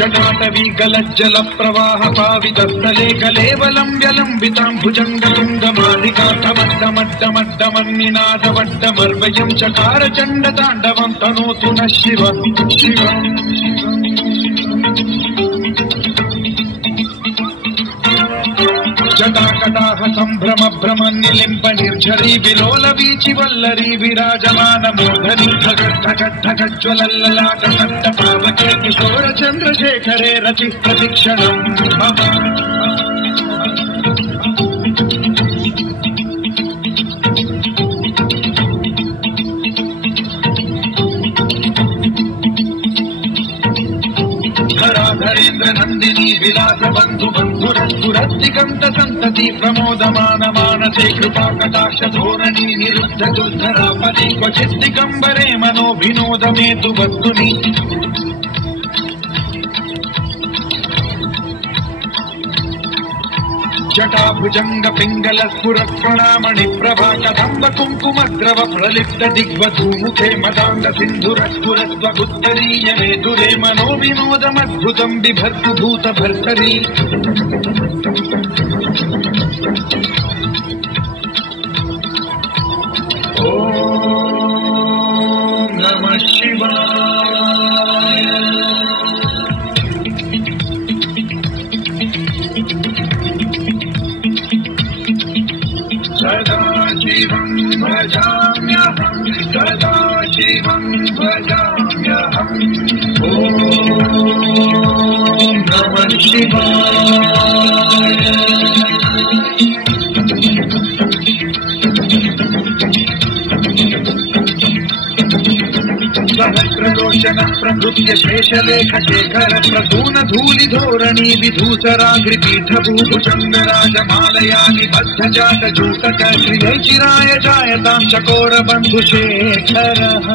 जटाटवीगलज्जल प्रवाह पावितस्थले कलेवलं व्यलम्बितां भुजङ्गतुङ्गमालिकार्थमड्डमड्डमड्डमन्निनादवड्डमर्वयं चकार चण्डताण्डवं तनोतु नः शिव शिव जटाकटाह सम्भ्रम भ्रमन्निलिम्ब निर्झरी विलोल वीचि वल्लरी विराजमान मोधरी ठगट्ठगट्ठगज्ज्वलल्ललाट सट्ट पावके किशोर चन्द्रशेखरे रति प्रतिक्षणं मम धरेन्द्र नंदिनी विलास बंधु बंधुरस्फुरद्दिगंत संतति प्रमोदमान मानसे कृपा कटाक्ष धोरणी निरुद्ध दुर्धरापदे क्वचित् दिगंबरे मनो विनोदमेतु वस्तुनि जटाभुजंग पिंगल स्फुरत्प्रणामणि प्रभा कदंब कुंकुमद्रव प्रलिप्त दिग्वधूमुखे मदांग सिंधुरस्फुरस्वगुत्तरीय मेधुरे मनो विनोदमद्भुतं बिभर्तु भूत भर्तरी ओम नमः शिवाय। सदाशिवं भजाम्यहं सदाशिवं भजाम्यहम् ॐ नमः शिवाय। सहस्रलोचन प्रभृत्य शेषलेख शेखर प्रसून धूलि धोरणी विधूसराग्रिपीठ भूभुजंगराजमालया निबद्ध जात जूतक श्रिय चिराय जायतां चकोर बन्धुशेखरः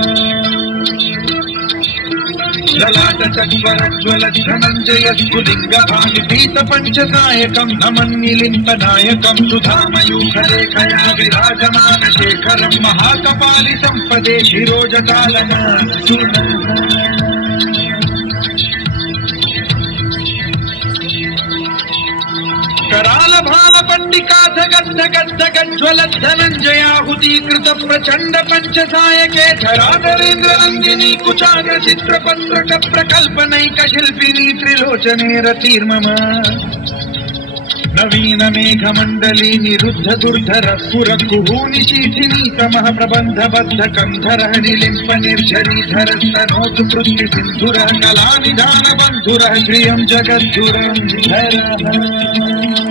ललाट चक्वरज्वल धनञ्जय स्फुलिङ्ग भालिपीत पञ्चकायकं नमन्निलिम्पनायकं सुधामयूखरेखया विराजमान शेखरं महाकपालि सम्पदे शिरोजटालनार्जुनः कराल भाल पंडिकाथ गद्ध गद्ध गज्ज्वल धनञ्जयाहुतीकृत प्रचंड पंचसायके धराधरेन्द्र नंदिनी कुचाग्र चित्रपत्रक प्रकल्पनैक शिल्पिनी त्रिलोचने रतिर्मम नवीन मेघमण्डली निरुद्ध दुर्धर पुरकुहूनि शीथिनी तमः प्रबन्ध बद्ध कंधरः निलिम्प निर्झरीधर स्तनोतु पृथ्वी सिन्धुरः कलानिधान बन्धुरः श्रियं जगद्धुरं धरः